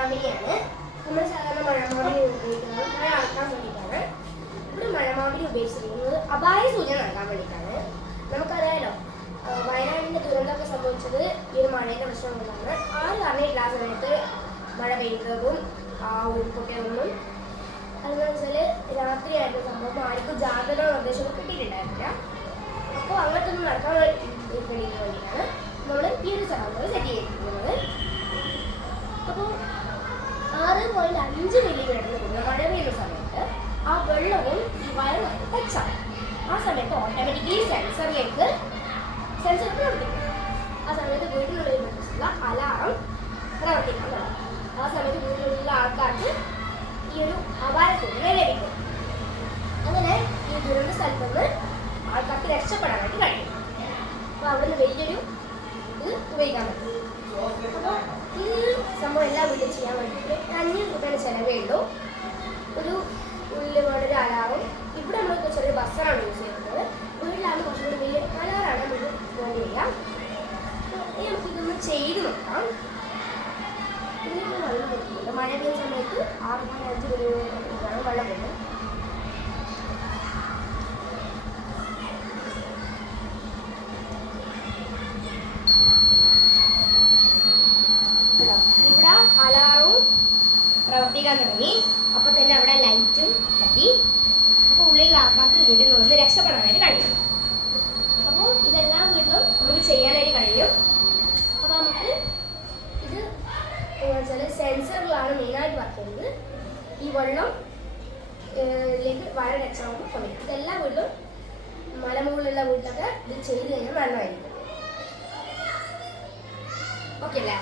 മഴമാവിനിയാണ്. നമ്മൾ സാധാരണ മഴമാവിനി ഉപയോഗിക്കുന്നത് മഴ അളക്കാൻ വേണ്ടിയിട്ടാണ്. ഇവിടെ മഴമാവിനി ഉപയോഗിച്ചിരിക്കുന്നത് അപായ സൂചന നൽകാൻ വേണ്ടിയിട്ടാണ്. നമുക്കറിയാലോ, വയനാടിൻ്റെ ദുരന്തമൊക്കെ സംഭവിച്ചത് ഈ ഒരു മഴയുടെ പ്രശ്നം കൊണ്ടാണ്. ആരും അറിയില്ല ആ സമയത്ത് മഴ പെയ്തതും ഉരുൾപൊട്ടിയതൊന്നും. അതെന്ന് വെച്ചാൽ രാത്രിയായിരുന്നു സംഭവം. ആർക്കും ജാഗ്രത നിർദ്ദേശമൊന്നും കിട്ടിയിട്ടുണ്ടായിരുന്നില്ല. അപ്പോൾ അങ്ങോട്ടൊന്നും നടക്കാൻ വേണ്ടിയിട്ടാണ് നമ്മൾ ഈ ഒരു സ്ഥലങ്ങൾ സെറ്റ് ചെയ്തിരിക്കുന്നത്. അപ്പോൾ 6.5 മില്ലിമീറ്ററിൽ കൂടുന്ന മഴ പെയ്യുന്ന സമയത്ത് ആ വെള്ളവും ഈ വയറും ടച്ചാണ്. ആ സമയത്ത് ഓട്ടോമാറ്റിക്കലി സെൻസർ പ്രവർത്തിക്കും. ആ സമയത്ത് വീട്ടിനുള്ളിൽ വെച്ചിട്ടുള്ള അലാറം പ്രവർത്തിക്കാൻ തുടങ്ങും. ആ സമയത്ത് വീട്ടിലുള്ള ആൾക്കാർക്ക് ഈ ഒരു അപായ സൂചന ലഭിക്കും. അങ്ങനെ ഈ ദുരന്ത സ്ഥലത്ത് നിന്ന് ആൾക്കാർക്ക് രക്ഷപ്പെടാനായിട്ട് കഴിയും. അപ്പോൾ അവിടെ വലിയൊരു ഇത് ഉപയോഗിക്കാൻ പറ്റും. അപ്പോൾ ഈ സംഭവം എല്ലാ വീട്ടിലും ചെയ്യാൻ വേണ്ടിയിട്ട് 500 രൂപയുടെ ചിലവേ ഉള്ളൂ. ഒരു ഉള്ളിൽ വേണ്ടൊരു അലാറും. ഇവിടെ നമ്മൾ ചെറിയ ബസ്സറാണ് യൂസ് ചെയ്യുന്നത്. വീട്ടിലാണ് കുറച്ചും കൂടി വലിയ അലാറാണ് നമുക്ക് വേണ്ടി വരിക. അപ്പോൾ നമുക്കിതൊന്ന് ചെയ്ത് നോക്കാം. വെള്ളം കൊടുക്കുന്നുണ്ട്. മഴ പെയ്യുന്ന സമയത്ത് 6.5 മില്ലിമീറ്ററാണ് വെള്ളം വരുന്നത്. ഇവിടെ അലാറും പ്രവർത്തിക്കാൻ തുടങ്ങി. അപ്പോൾ തന്നെ അവിടെ ലൈറ്റും കത്തി. അപ്പോൾ ഉള്ളിൽ ആൾക്കാർക്ക് വീട്ടിനുള്ളിൽ രക്ഷപ്പെടാനായിട്ട് കഴിയും. അപ്പോൾ ഇതെല്ലാം വീട്ടിലും നമുക്ക് ചെയ്യാനായിട്ട് കഴിയും. അപ്പോൾ നമുക്ക് ഇത് വെച്ചാൽ സെൻസറിലാണ് മെയിനായിട്ട് വർക്ക് ചെയ്യുന്നത്. ഈ വെള്ളം ഇതിലേക്ക് വയർ രക്ഷാകുമ്പോൾ കൊണ്ടുവരും. ഇതെല്ലാ വീട്ടിലും മലമുകളിലുള്ള വീട്ടിലൊക്കെ ഇത് ചെയ്ത് കഴിഞ്ഞാൽ നല്ലതായിരിക്കും. ഓക്കെ അല്ലേ?